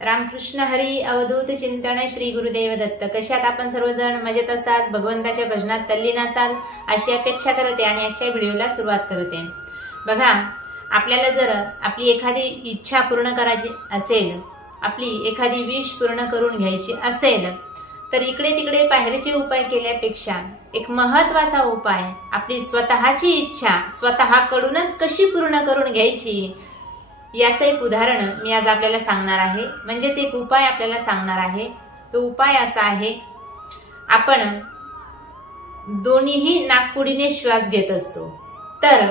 रामकृष्ण हरी अवधूत चिंतन श्री गुरुदेव दत्त. कशात आपण सर्वजण? मजेत असाल? भगवंताच्या भजनात तल्लीन असाल अशी अपेक्षा करते आणि आजच्या व्हिडिओला सुरुवात करते. बघा आपल्याला जर आपली एखादी इच्छा पूर्ण करायची असेल आपली एखादी विष पूर्ण करून घ्यायची असेल तर इकडे तिकडे बाहेरचे उपाय केल्यापेक्षा एक महत्त्वाचा उपाय आपली स्वतःची इच्छा स्वतःकडूनच कशी पूर्ण करून घ्यायची याचं एक उदाहरण मी आज आपल्याला सांगणार आहे. म्हणजेच एक उपाय आपल्याला सांगणार आहे. तो उपाय असा आहे आपण दोन्हीही नागपुडीने श्वास घेत असतो. तर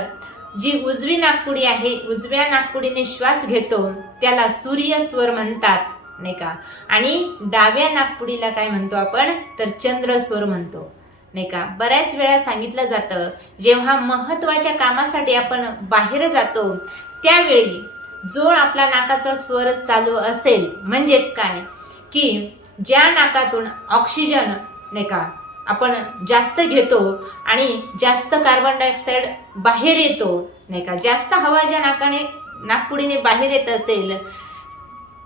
जी उजवी नागपुडी आहे उजव्या नागपुडीने श्वास घेतो त्याला सूर्य स्वर म्हणतात नाही का? आणि डाव्या नागपुडीला काय म्हणतो आपण? तर चंद्र स्वर म्हणतो नाही का? बऱ्याच वेळा सांगितलं जातं जेव्हा महत्त्वाच्या कामासाठी आपण बाहेर जातो त्यावेळी जो आपला नाकाचा स्वर चालू असेल म्हणजेच काय की ज्या नाकातून ऑक्सिजन नाही का आपण जास्त घेतो आणि जास्त कार्बन डायऑक्साईड बाहेर येतो नाही का? जास्त हवा ज्या नाकाने नागपुडीने बाहेर येत असेल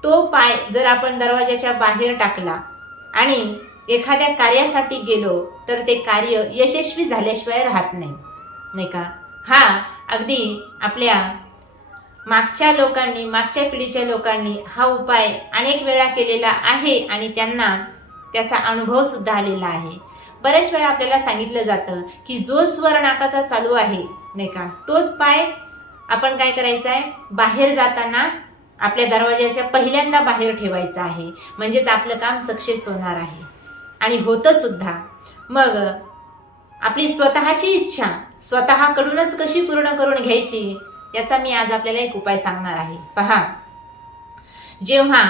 तो पाय जर आपण दरवाजाच्या बाहेर टाकला आणि एखाद्या कार्यासाठी गेलो तर ते कार्य यशस्वी झाल्याशिवाय राहत नाही नाही का? हा अगदी आपल्या मागच्या लोकांनी मागच्या पिढीच्या लोकांनी हा उपाय अनेक वेळा केलेला आहे आणि त्यांना त्याचा अनुभव सुद्धा आलेला आहे. बऱ्याच वेळा आपल्याला सांगितलं जातं की जो स्वर नाकाचा चालू आहे नाही का तोच पाय आपण काय करायचं आहे? बाहेर जाताना आपल्या दरवाजाच्या पहिल्यांदा बाहेर ठेवायचा आहे. म्हणजेच आपलं काम सक्सेस होणार आहे. आणि होतं सुद्धा. मग आपली स्वतःची इच्छा स्वतःकडूनच कशी पूर्ण करून घ्यायची? याचा मी आज आपल्याला एक उपाय सांगणार आहे. पहा. जेव्हा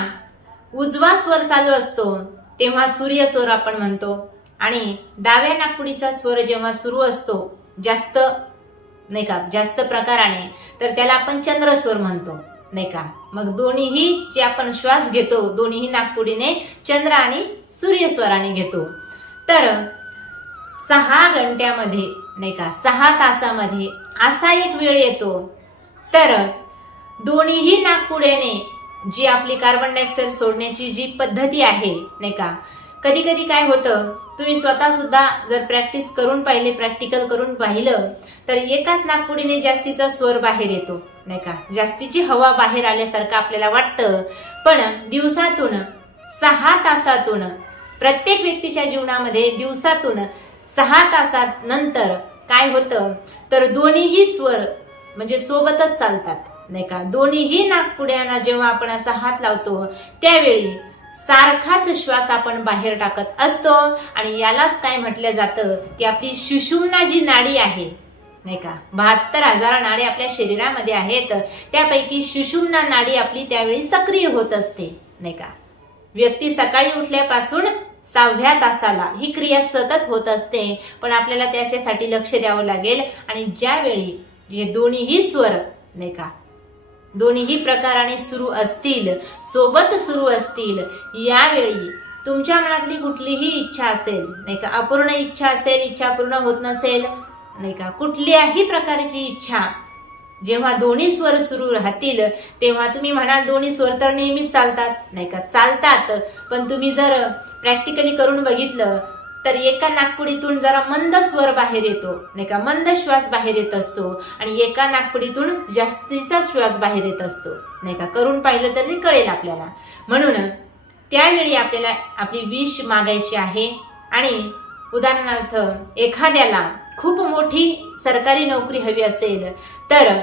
उजवा स्वर चालू असतो तेव्हा सूर्य स्वर आपण म्हणतो. आणि डाव्या नागपुडीचा स्वर जेव्हा सुरू असतो जास्त नाही का जास्त प्रकाराने तर त्याला आपण चंद्र स्वर म्हणतो नाही का. मग दोन्हीही जे आपण श्वास घेतो दोन्हीही नागपुडीने चंद्र आणि सूर्य स्वराने घेतो. तर सहा घंट्यामध्ये नाही का सहा तासामध्ये असा एक वेळ येतो तर दोन्हीही नागपुड्याने जी आपली कार्बन डायऑक्साईड सोडण्याची जी पद्धती आहे नाही का? कधी कधी काय होतं तुम्ही स्वतः सुद्धा जर प्रॅक्टिस करून पाहिले प्रॅक्टिकल करून पाहिलं तर एकाच नागपुडीने जास्तीचा स्वर बाहेर येतो नाही का? जास्तीची हवा बाहेर आल्यासारखं आपल्याला वाटतं पण दिवसातून सहा तासातून प्रत्येक व्यक्तीच्या जीवनामध्ये दिवसातून सहा तासात नंतर काय होतं? तर दोन्हीही स्वर म्हणजे सोबतच चालतात नाही का? दोन्हीही नागपुड्यांना जेव्हा आपण असा हात लावतो त्यावेळी सारखाच श्वास आपण बाहेर टाकत असतो आणि यालाच काय म्हटलं जातं की आपली सुषुम्ना जी नाडी आहे नाही का? बहात्तर हजार नाडी आपल्या शरीरामध्ये आहेत त्यापैकी सुषुम्ना नाडी आपली त्यावेळी सक्रिय होत असते नाही का? व्यक्ती सकाळी उठल्यापासून सहाव्या तासाला ही क्रिया सतत होत असते पण आपल्याला त्याच्यासाठी लक्ष द्यावं लागेल आणि ज्यावेळी हे दोन्हीही स्वर नाही का? दोन्हीही प्रकाराने सुरू असतील सोबत सुरू असतील यावेळी तुमच्या मनातली कुठलीही इच्छा असेल नाही का? अपूर्ण इच्छा असेल इच्छा पूर्ण होत नसेल नाही का? कुठल्याही प्रकारची इच्छा जेव्हा दोन्ही स्वर सुरू राहतील तेव्हा तुम्ही म्हणाल दोन्ही स्वर तर नेहमीच चालतात. नाही का? चालतात पण तुम्ही जर प्रॅक्टिकली करून बघितलं तर एका नागपुडीतून जरा मंद स्वर बाहेर येतो नाही का? मंद श्वास बाहेर येत असतो आणि एका नागपुडीतून जास्तीचा श्वास बाहेर येत असतो नाही का? करून पाहिलं तरी कळेल आपल्याला. म्हणून त्यावेळी आपल्याला आपली विष मागायची आहे आणि उदाहरणार्थ एखाद्याला खूप मोठी सरकारी नोकरी हवी असेल तर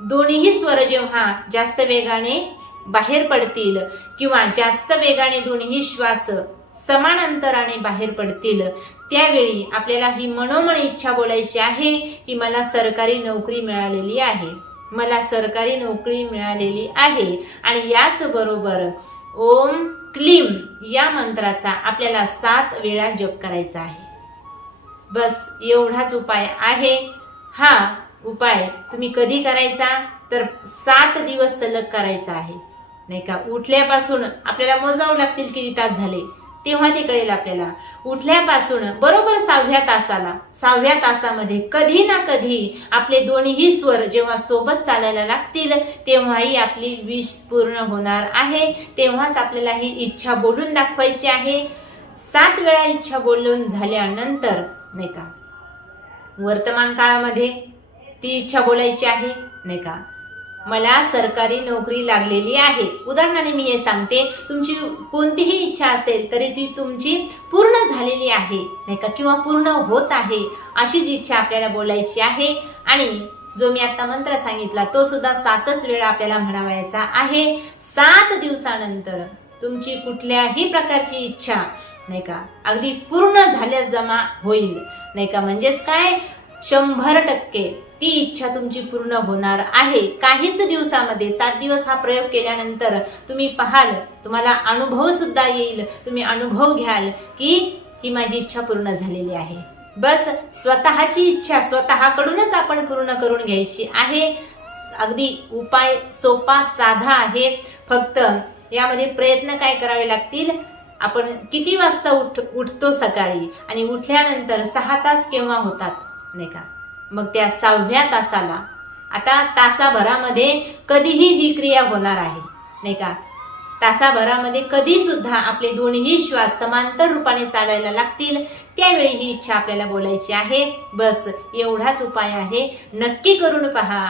दोन्हीही स्वर जेव्हा जास्त वेगाने बाहेर पडतील किंवा जास्त वेगाने दोन्ही श्वास समान अंतराने बाहेर पडतील. त्यावेळी आपल्याला ही मनोमन इच्छा बोलायची आहे की मला सरकारी नोकरी मिळालेली आहे. मला सरकारी नोकरी मिळालेली आहे आणि याच बरोबर ओम क्लीम या मंत्राचा आपल्याला सात वेळा जप करायचा आहे. बस एवढाच उपाय आहे. हा उपाय तुम्ही कधी करायचा? तर सात दिवस सलग करायचा आहे. नाही का? उठल्यापासून आपल्याला मोजावं लागतील किती तास झाले? तेव्हा ते कळेल आपल्याला. उठल्यापासून बरोबर सहाव्या तासाला सहाव्या तासामध्ये कधी ना कधी आपले दोन्ही स्वर जेव्हा सोबत चालायला लागतील तेव्हाही आपली विष पूर्ण होणार आहे. तेव्हाच आपल्याला ही इच्छा बोलून दाखवायची आहे. सात वेळा इच्छा बोलून झाल्यानंतर नाही का? वर्तमान काळामध्ये ती इच्छा बोलायची आहे नाही का? मला सरकारी नोकरी लागलेली आहे. उदाहरणाने मी हे सांगते. तुमची कोणतीही इच्छा असेल तरी ती तुमची पूर्ण झालेली आहे. नाही का? किंवा पूर्ण होत आहे अशीच इच्छा आपल्याला बोलायची आहे. आणि जो मी आता मंत्र सांगितला तो सुद्धा सातच वेळा आपल्याला म्हणावायचा आहे. सात दिवसानंतर तुमची कुठल्याही प्रकारची इच्छा नाही का? अगदी पूर्ण झाल्या जमा होईल. नाही का? म्हणजेच काय? शंभर टक्के ती इच्छा तुमची पूर्ण होणार आहे. काहीच दिवसामध्ये सात दिवस हा प्रयोग केल्यानंतर तुम्ही पाहाल तुम्हाला अनुभव सुद्धा येईल. तुम्ही अनुभव घ्याल की ही माझी इच्छा पूर्ण झालेली आहे. बस स्वतःची इच्छा स्वतःकडूनच आपण पूर्ण करून घ्यायची आहे. अगदी उपाय सोपा साधा आहे. फक्त यामध्ये प्रयत्न काय करावे लागतील? आपण किती वाजता उठ उठतो सकाळी? आणि उठल्यानंतर सहा तास केव्हा होतात? नाही का? मग त्या सहाव्या तासाला आता तासाभरामध्ये कधीही ही क्रिया होणार आहे नाही का? तासाभरामध्ये कधीसुद्धा आपले दोन्ही श्वास समांतर रूपाने चालायला लागतील त्यावेळी ही इच्छा आपल्याला बोलायची आहे. बस एवढाच उपाय आहे. नक्की करून पहा.